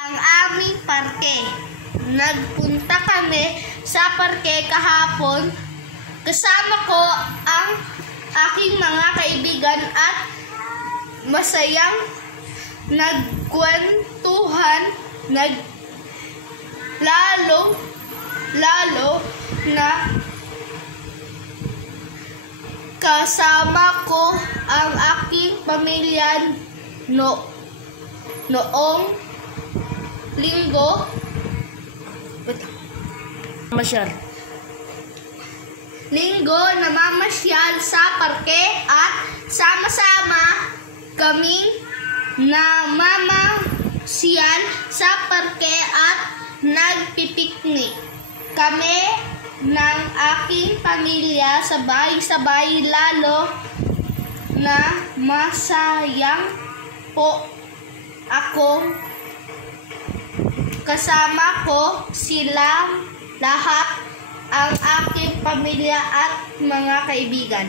Ang aming parke. Nagpunta kami sa parke kahapon. Kasama ko ang aking mga kaibigan at masayang nagkwentuhan, lalo na kasama ko ang aking pamilya noong linggo. Namamasyal sa parke at sama-sama kaming namamasyal sa parke at nagpipiknik. Kami ng aking pamilya sabay-sabay, lalo na masayang po ako. Kasama ko sila lahat, ang aking pamilya at mga kaibigan.